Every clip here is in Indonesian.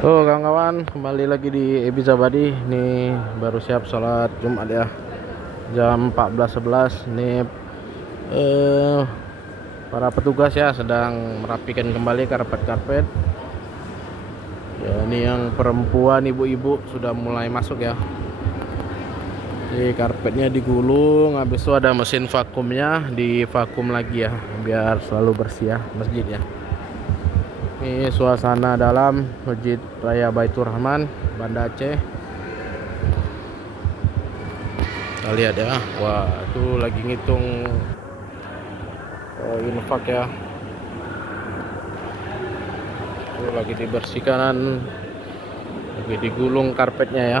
Oh kawan-kawan, kembali lagi di Ebi Zabadi. Nih baru siap sholat Jumat ya, jam 14.11. Nih para petugas ya sedang merapikan kembali karpet-karpet ya. Ini yang perempuan, ibu-ibu sudah mulai masuk ya. Jadi karpetnya digulung, habis itu ada mesin vakumnya, di vakum lagi ya biar selalu bersih ya masjid ya. Ini suasana dalam Masjid Raya Baitur Rahman, Banda Aceh. Kita lihat ya, wah itu lagi ngitung infak ya. Itu lagi dibersihkan, lagi digulung karpetnya ya.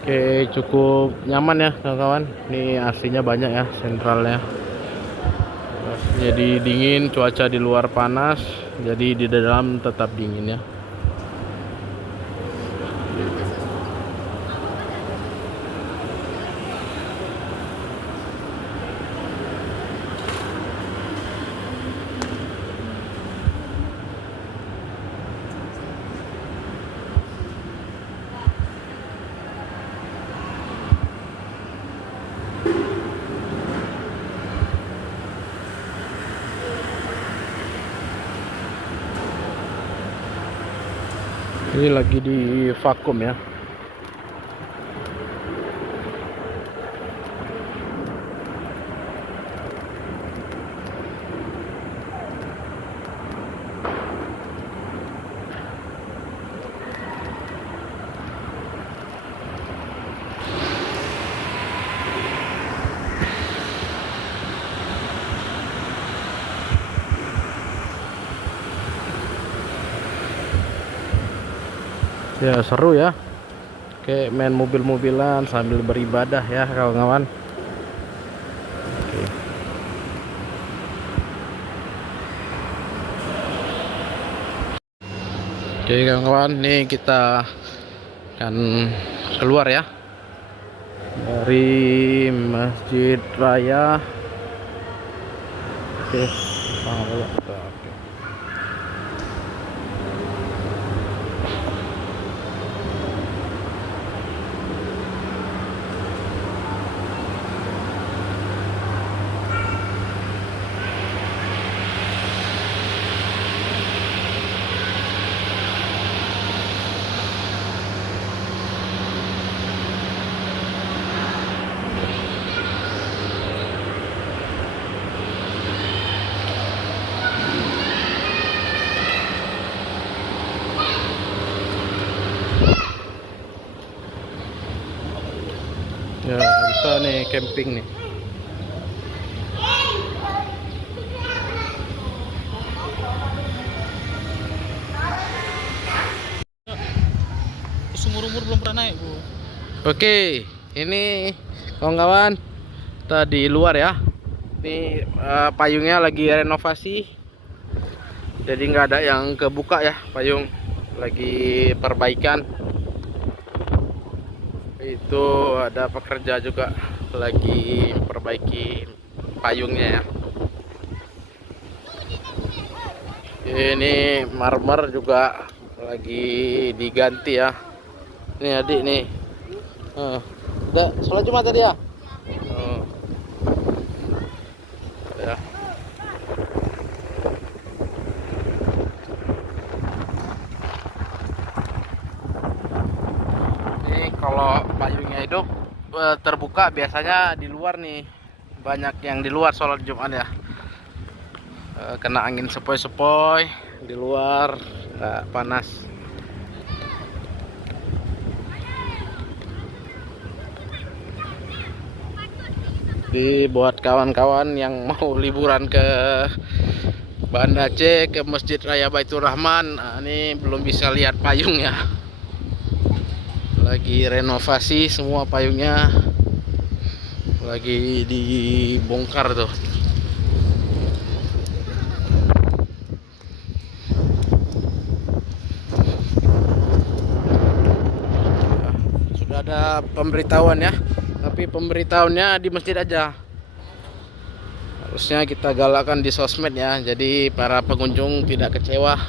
Oke, cukup nyaman ya kawan-kawan. Ini AC-nya banyak ya, sentralnya. Jadi dingin, cuaca di luar panas, jadi di dalam tetap dingin ya. Ini lagi di vakum ya. Ya seru ya, kayak main mobil-mobilan sambil beribadah ya kawan-kawan. Oke. Oke kawan-kawan, nih kita akan keluar ya dari Masjid Raya. Oke, oke. Ya bisa nih camping nih. Seumur-umur belum pernah naik, Bu. Oke, ini kawan-kawan kita di luar ya. Ini payungnya lagi renovasi, jadi nggak ada yang kebuka ya, payung lagi perbaikan. Itu ada pekerja juga lagi perbaiki payungnya ya. Ini marmer juga lagi diganti ya. Ini adik nih. Udah sholat Jumat tadi ya? Ya. Ini kalau payungnya itu terbuka, biasanya di luar nih. Banyak yang di luar sholat Jumat ya. Kena angin sepoi-sepoi di luar, nggak panas. Buat kawan-kawan yang mau liburan ke Banda Aceh, ke Masjid Raya Baitur Rahman, nah, ini belum bisa lihat payungnya. Lagi renovasi semua payungnya, lagi dibongkar tuh. Sudah ada pemberitahuan ya, tapi pemberitahuannya di masjid aja. Harusnya kita galakkan di sosmed ya, jadi para pengunjung tidak kecewa.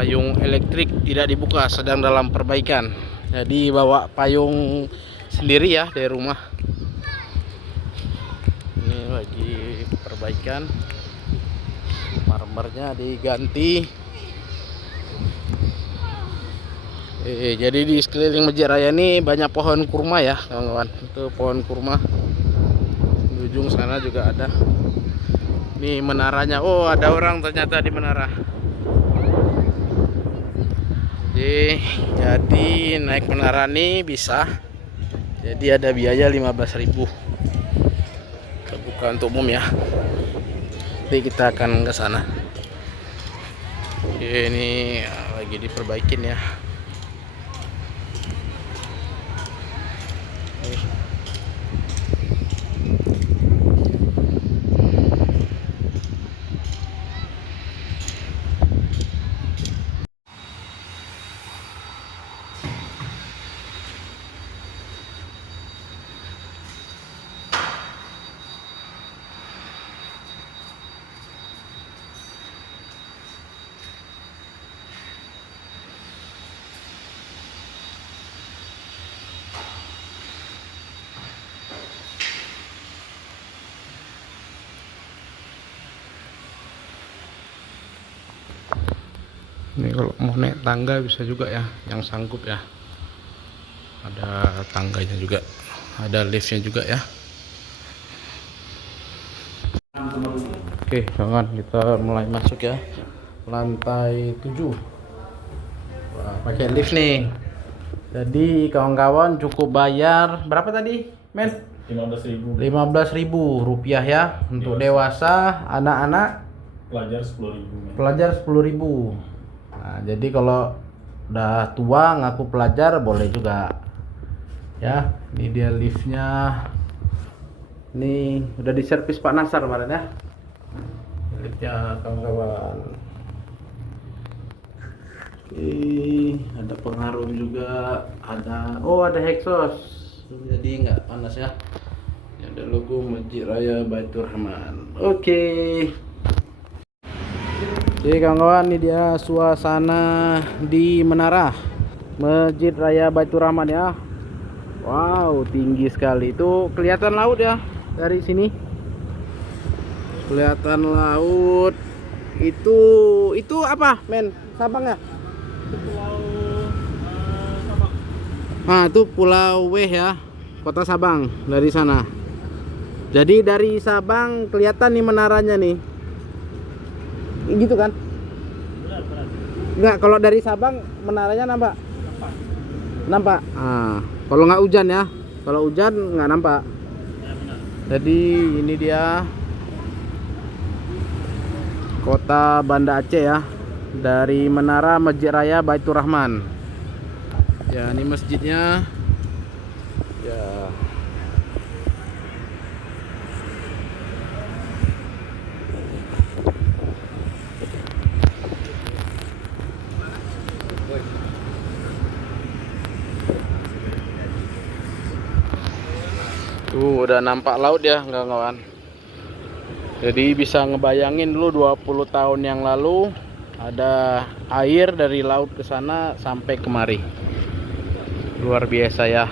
payung elektrik tidak dibuka, sedang dalam perbaikan. Jadi bawa payung sendiri ya dari rumah. Ini lagi perbaikan, marmernya diganti. Jadi di sekeliling Masjid Raya ini banyak pohon kurma ya kawan-kawan. Itu pohon kurma. Di ujung sana juga ada. Ini menaranya. Oh, ada orang ternyata di menara. Jadi naik menara ini bisa. Jadi ada biaya 15.000. Terbuka untuk umum ya. Nanti kita akan ke sana. Ini lagi diperbaikin ya. Ini kalau mau naik tangga bisa juga ya, yang sanggup ya. Ada tangganya juga, ada liftnya juga ya. Oke kawan, kita mulai masuk ya, lantai 7. Wah, pakai lift nih. Jadi kawan-kawan cukup bayar berapa tadi, men? 15.000. 15.000 rupiah ya untuk dewasa, anak-anak Pelajar 10.000. pelajar 10.000. Nah, jadi kalau udah tua ngaku pelajar boleh juga ya. Ini dia liftnya. Ini udah diservis Pak Nasar kemarin ya, liftnya kawan-kawan. Oke, ada pengharum juga, ada exhaust, jadi nggak panas ya. Ini ada logo Masjid Raya Baitur Rahman. Oke. Jadi kawan-kawan, ini dia suasana di menara Masjid Raya Baitur Rahman ya. Wow, tinggi sekali. Itu kelihatan laut ya dari sini. Kelihatan laut. Itu apa, men? Sabang ya? Sabang. Nah, itu Pulau Weh ya. Kota Sabang dari sana. Jadi dari Sabang kelihatan nih menaranya nih. Gitu kan? Benar. Enggak, kalau dari Sabang menaranya nampak. Nampak. Ah, kalau nggak hujan ya. Kalau hujan nggak nampak. Ya, benar. Jadi ini dia kota Banda Aceh ya. Dari menara Masjid Raya Baitur Rahman. Ya, ini masjidnya. Ya. Tuh udah nampak laut ya kawan-kawan. Jadi bisa ngebayangin dulu 20 tahun yang lalu ada air dari laut ke sana sampai kemari. Luar biasa ya.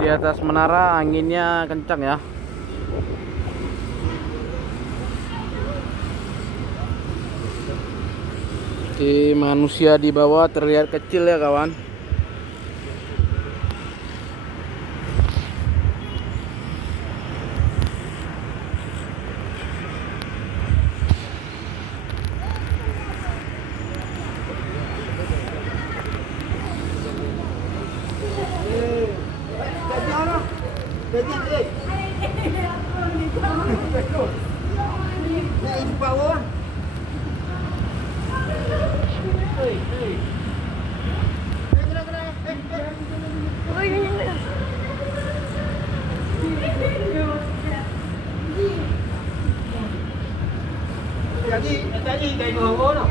Di atas menara anginnya kencang ya. Di manusia di bawah terlihat kecil ya kawan. tadi kayak bawa.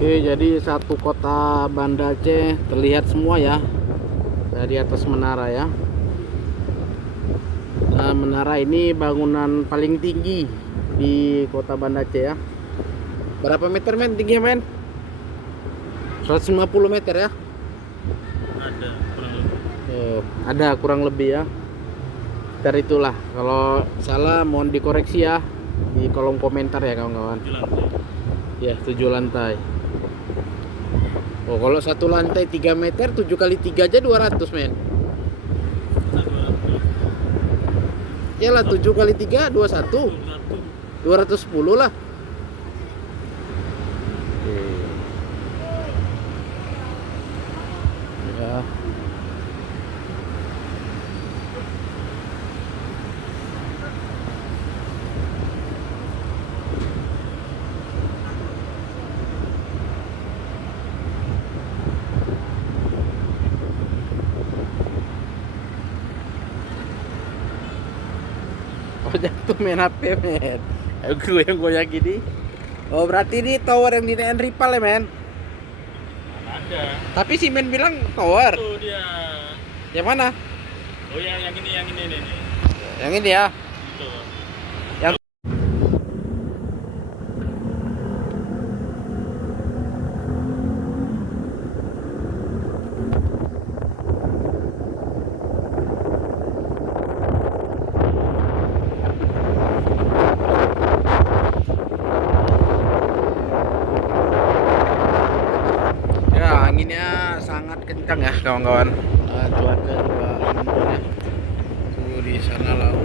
Oke, jadi satu kota Banda Aceh terlihat semua ya dari atas menara ya. Nah, menara ini bangunan paling tinggi di kota Banda Aceh ya. Berapa meter men tingginya men? 150 meter ya? Ada kurang lebih ya. Sekitar itulah. Kalau salah mohon dikoreksi ya di kolom komentar ya kawan-kawan. Ya 7 lantai. Oh, kalau satu lantai 3 meter 7 kali 3 aja 200 men. Yalah 7 kali 3 21. 210 lah. Ya. Oh jatuh main HP men. Aku yang goyang gini. Oh berarti ini tower yang di DN Ripal ya men. Ada. Tapi si men bilang tower. Itu dia. Yang mana? Oh ya, yang ini nih. Yang ini ya. Itu. Yang ya anginnya sangat kencang ya kawan-kawan. Cuaca juga mendung ya. Tuh di sana laut.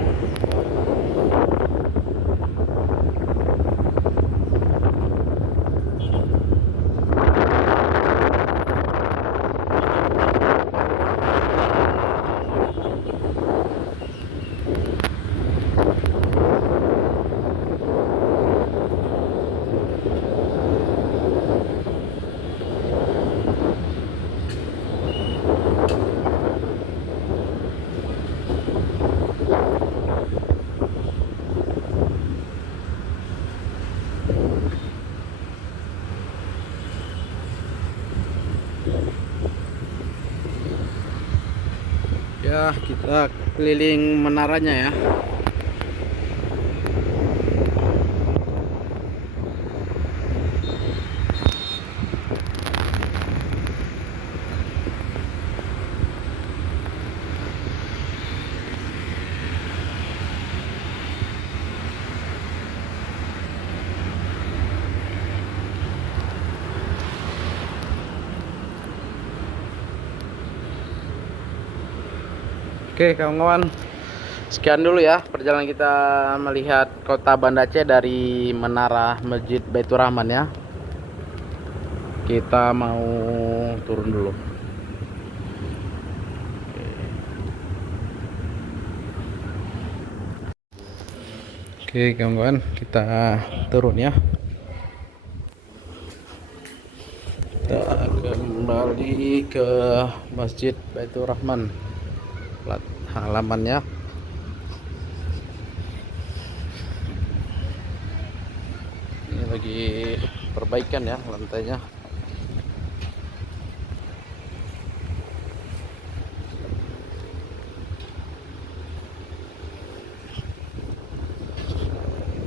Ya, kita keliling menaranya ya. Oke kawan-kawan, sekian dulu ya perjalanan kita melihat kota Banda Aceh dari menara Masjid Baitur Rahman ya. Kita mau turun dulu. Oke kawan-kawan, kita turun ya. Kita kembali ke Masjid Baitur Rahman. Plat halamannya. Ini lagi perbaikan ya lantainya.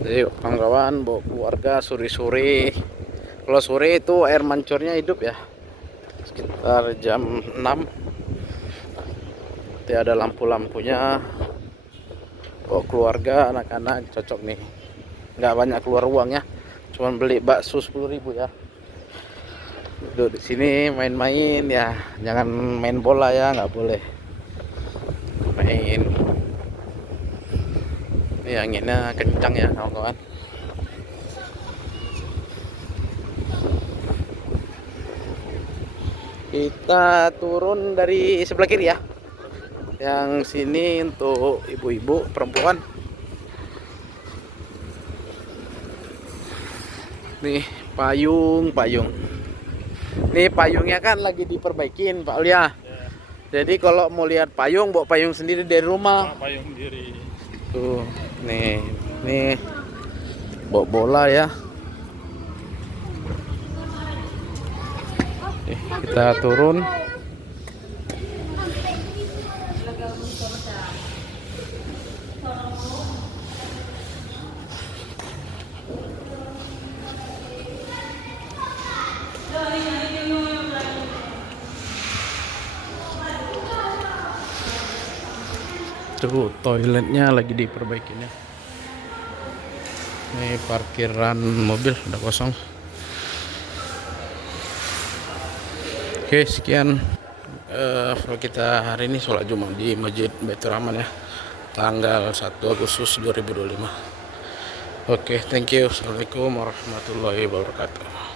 Jadi kawan-kawan bawa keluarga sore-sore. Kalau sore itu air mancurnya hidup ya. Sekitar jam 6. Nanti ada lampu-lampunya. Bawa keluarga, anak-anak cocok nih. Nggak banyak keluar uang ya. Cuman beli bakso 10.000 ya. Duduk di sini main-main ya. Jangan main bola ya, nggak boleh. Main. Ini anginnya kencang ya kawan-kawan. Kita turun dari sebelah kiri ya. Yang sini untuk ibu-ibu perempuan. Nih payung. Nih payungnya kan lagi diperbaikin Pak Ulia. Jadi kalau mau lihat payung, bawa payung sendiri dari rumah. Payung sendiri. Tuh, nih bawa bola ya. Kita turun. Tuh toiletnya lagi diperbaikin ya. Ini parkiran mobil udah kosong. Oke, sekian vlog kita hari ini sholat Jumat di Masjid Baitur Rahman ya, tanggal 1 Agustus 2025. Oke, thank you. Assalamualaikum warahmatullahi wabarakatuh.